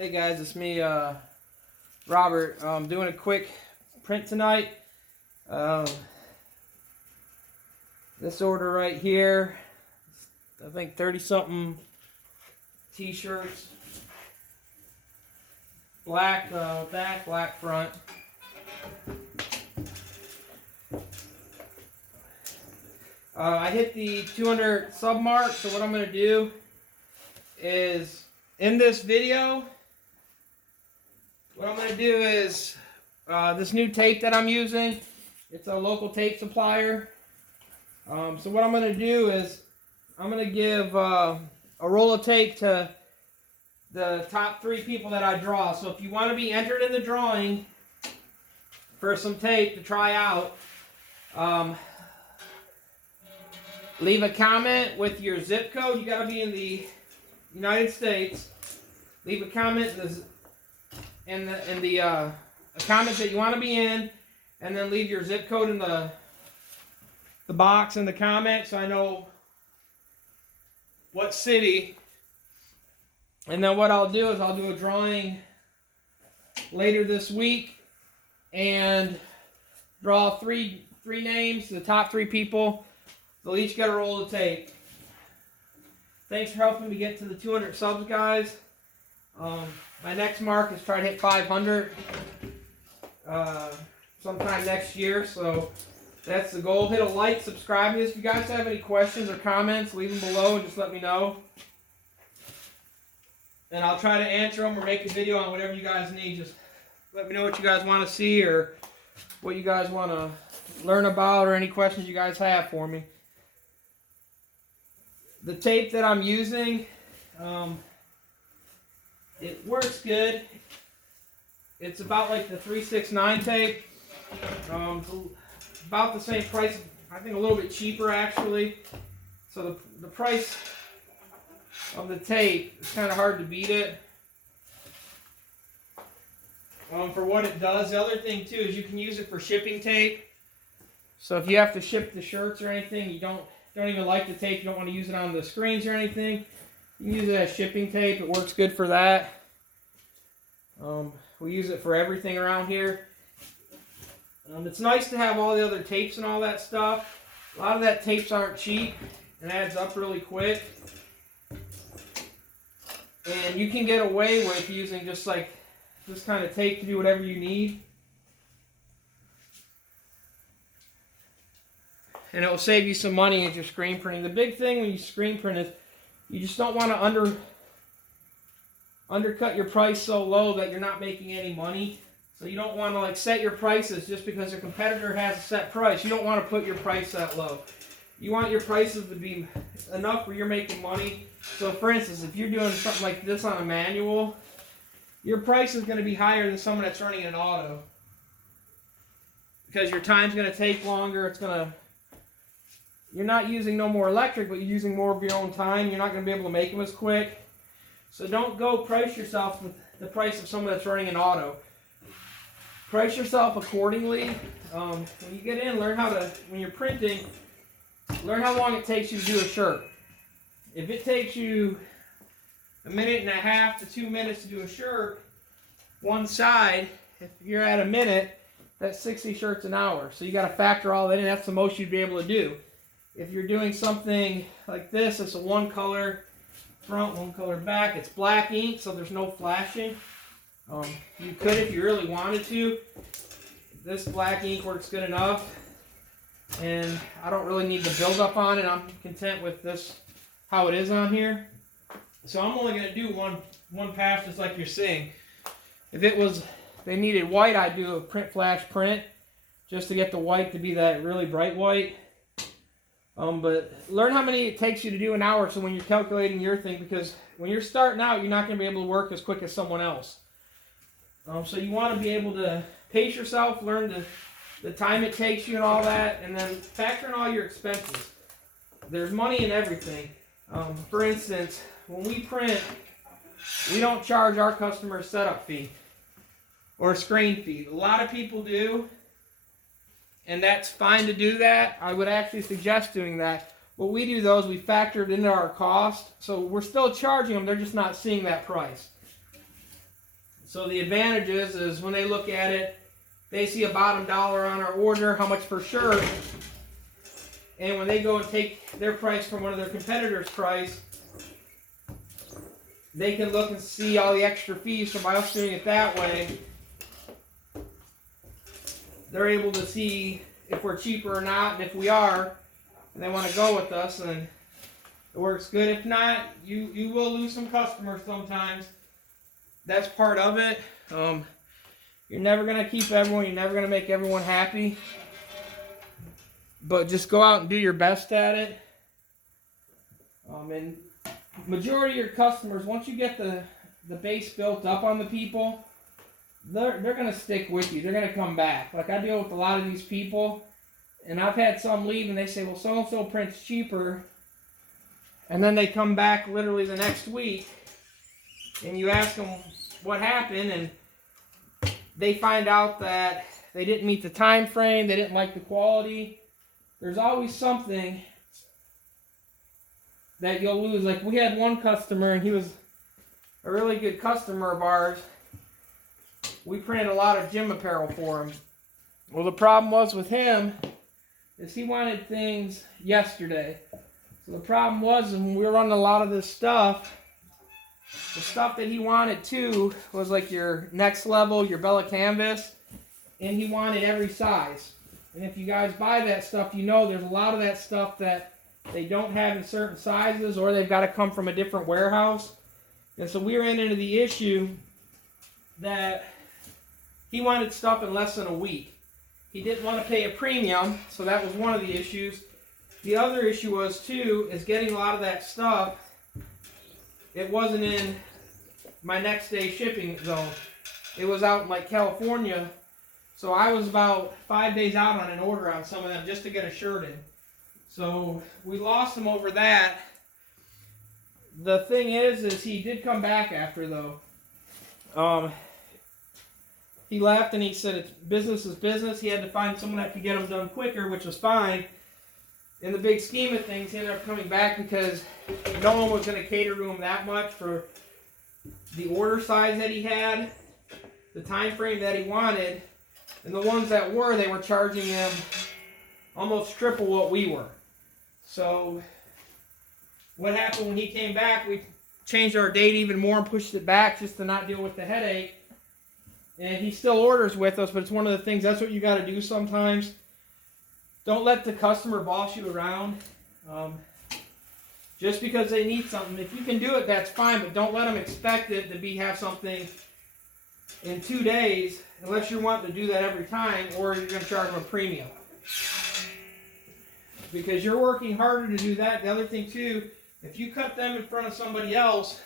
Hey guys, it's me, Robert. I'm doing a quick print tonight. This order right here, I think 30-something t-shirts. Black back, black front. I hit the 200 sub mark, so what I'm going to do is, in this video, what I'm going to do is, this new tape that I'm using, it's a local tape supplier. So what I'm going to do is, I'm going to give a roll of tape to the top 3 people that I draw. So if you want to be entered in the drawing for some tape to try out, leave a comment with your zip code. You got to be in the United States. Leave a comment in the a comment that you want to be in, and then leave your zip code in the box in the comment so I know what city. And then what I'll do is I'll do a drawing later this week and draw three names, the top 3 people. They'll each get a roll of tape. Thanks for helping me get to the 200 subs, guys. My next mark is try to hit 500 sometime next year. So that's the goal. Hit a like, subscribe to this. If you guys have any questions or comments, leave them below and just let me know. And I'll try to answer them or make a video on whatever you guys need. Just let me know what you guys want to see or what you guys want to learn about or any questions you guys have for me. The tape that I'm using, it works good. It's about like the 369 tape. About the same price, I think a little bit cheaper actually. So the price of the tape, it's kind of hard to beat it. For what it does. The other thing too is you can use it for shipping tape. So if you have to ship the shirts or anything, you don't even like the tape, you don't want to use it on the screens or anything, you can use it as shipping tape. It works good for that. We use it for everything around here. It's nice to have all the other tapes and all that stuff. A lot of that tapes aren't cheap and adds up really quick. And you can get away with using just like this kind of tape to do whatever you need. And it will save you some money as you're screen printing. The big thing when you screen print is you just don't want to undercut your price so low that you're not making any money. So you don't want to like set your prices just because your competitor has a set price. You don't want to put your price that low. You want your prices to be enough where you're making money. So for instance, if you're doing something like this on a manual, your price is going to be higher than someone that's running an auto. Because your time's going to take longer. You're not using no more electric, but you're using more of your own time. You're not going to be able to make them as quick. So don't go price yourself with the price of someone that's running an auto. Price yourself accordingly. When you get in, when you're printing, learn how long it takes you to do a shirt. If it takes you 1.5 minutes to 2 minutes to do a shirt, one side, if you're at a minute, that's 60 shirts an hour. So you got to factor all that in. That's the most you'd be able to do. If you're doing something like this, it's a one color front, one color back. It's black ink, so there's no flashing. You could if you really wanted to. This black ink works good enough. And I don't really need the build up on it. I'm content with this, how it is on here. So I'm only going to do one pass just like you're seeing. If they needed white, I'd do a print flash print just to get the white to be that really bright white. But learn how many it takes you to do an hour so when you're calculating your thing, because when you're starting out, you're not going to be able to work as quick as someone else. So you want to be able to pace yourself, learn the time it takes you and all that, and then factor in all your expenses. There's money in everything. For instance, when we print, we don't charge our customers setup fee or a screen fee. A lot of people do. And that's fine to do that. I would actually suggest doing that. What we do though is we factor it into our cost. So we're still charging them, they're just not seeing that price. So the advantage is when they look at it, they see a bottom dollar on our order, how much per shirt, and when they go and take their price from one of their competitors' price, they can look and see all the extra fees. So by us doing it that way, they're able to see if we're cheaper or not, and if we are, and they want to go with us, and it works good. If not, you will lose some customers sometimes. That's part of it. You're never going to keep everyone. You're never going to make everyone happy. But just go out and do your best at it. And majority of your customers, once you get the base built up on the people, they're going to stick with you. They're going to come back. Like, I deal with a lot of these people, and I've had some leave, and they say, well, so-and-so prints cheaper. And then they come back literally the next week, and you ask them what happened, and they find out that they didn't meet the time frame, they didn't like the quality. There's always something that you'll lose. Like, we had one customer, and he was a really good customer of ours. We printed a lot of gym apparel for him. Well, the problem was with him is he wanted things yesterday. So the problem was, when we were running a lot of this stuff, the stuff that he wanted too was like your Next Level, your Bella Canvas, and he wanted every size. And if you guys buy that stuff, you know there's a lot of that stuff that they don't have in certain sizes, or they've got to come from a different warehouse. And so we ran into the issue that he wanted stuff in less than a week. He didn't want to pay a premium, so that was one of the issues. The other issue was too, is getting a lot of that stuff. It wasn't in my next day shipping zone. It was out in like California. So I was about 5 days out on an order on some of them just to get a shirt in. So we lost him over that. The thing is he did come back after though. He left and he said it's business is business. He had to find someone that could get them done quicker, which was fine. In the big scheme of things, he ended up coming back because no one was going to cater to him that much for the order size that he had, the time frame that he wanted, and the ones that were, they were charging him almost triple what we were. So what happened when he came back, we changed our date even more and pushed it back just to not deal with the headache. And he still orders with us, but it's one of the things, that's what you got to do sometimes. Don't let the customer boss you around. Just because they need something. If you can do it, that's fine, but don't let them expect it to have something in 2 days, unless you're wanting to do that every time, or you're going to charge them a premium. Because you're working harder to do that. The other thing too, if you cut them in front of somebody else,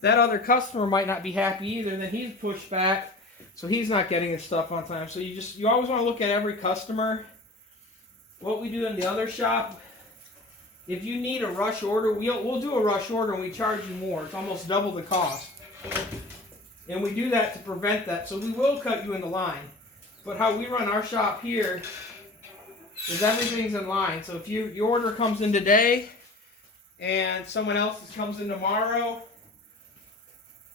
that other customer might not be happy either. Then he's pushed back, so he's not getting his stuff on time. So you always want to look at every customer. What we do in the other shop, if you need a rush order, we'll do a rush order and we charge you more. It's almost double the cost. And we do that to prevent that. So we will cut you in the line. But how we run our shop here is everything's in line. So if your order comes in today and someone else's comes in tomorrow,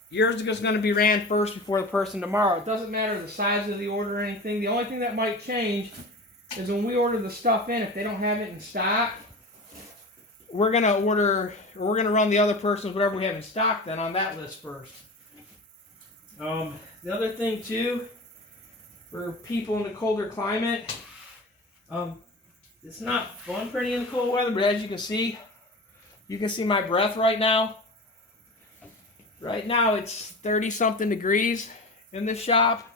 yours is going to be ran first before the person tomorrow. It doesn't matter the size of the order or anything. The only thing that might change is when we order the stuff in, if they don't have it in stock, we're going to run the other person's whatever we have in stock then on that list first. The other thing too, for people in the colder climate, it's not fun printing in the cold weather, but as you can see my breath right now. Right now it's 30-something degrees in this shop.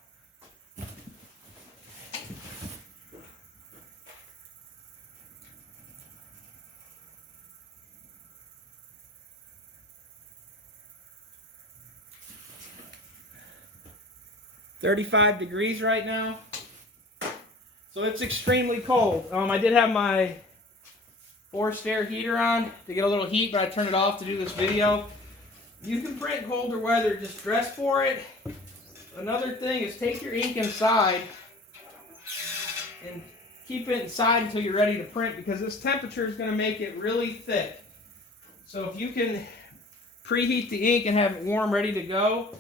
$35 degrees right now. So it's extremely cold. I did have my forced air heater on to get a little heat, but I turned it off to do this video. You can print colder weather, just dress for it. Another thing is take your ink inside and keep it inside until you're ready to print, because this temperature is going to make it really thick. So if you can preheat the ink and have it warm, ready to go,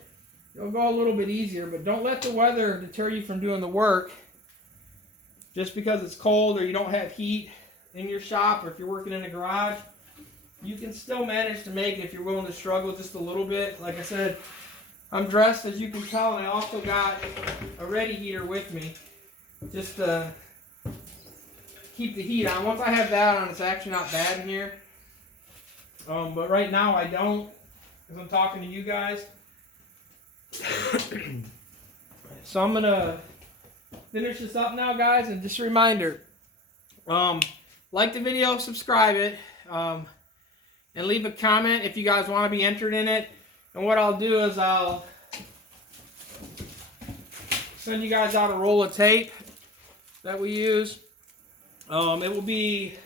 it'll go a little bit easier. But don't let the weather deter you from doing the work. Just because it's cold or you don't have heat in your shop, or if you're working in a garage, you can still manage to make it if you're willing to struggle just a little bit. Like I said, I'm dressed, as you can tell, and I also got a ready heater with me just to keep the heat on. Once I have that on, it's actually not bad in here. But right now I don't, because I'm talking to you guys. So I'm gonna finish this up now, guys, and just a reminder, like the video, subscribe it, and leave a comment if you guys want to be entered in it. And what I'll do is I'll send you guys out a roll of tape that we use. It will be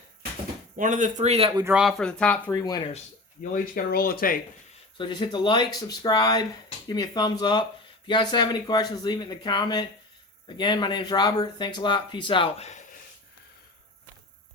one of the 3 that we draw for the top 3 winners. You'll each get a roll of tape. So just hit the like, subscribe, give me a thumbs up. If you guys have any questions, leave it in the comment. Again, my name's Robert. Thanks a lot. Peace out.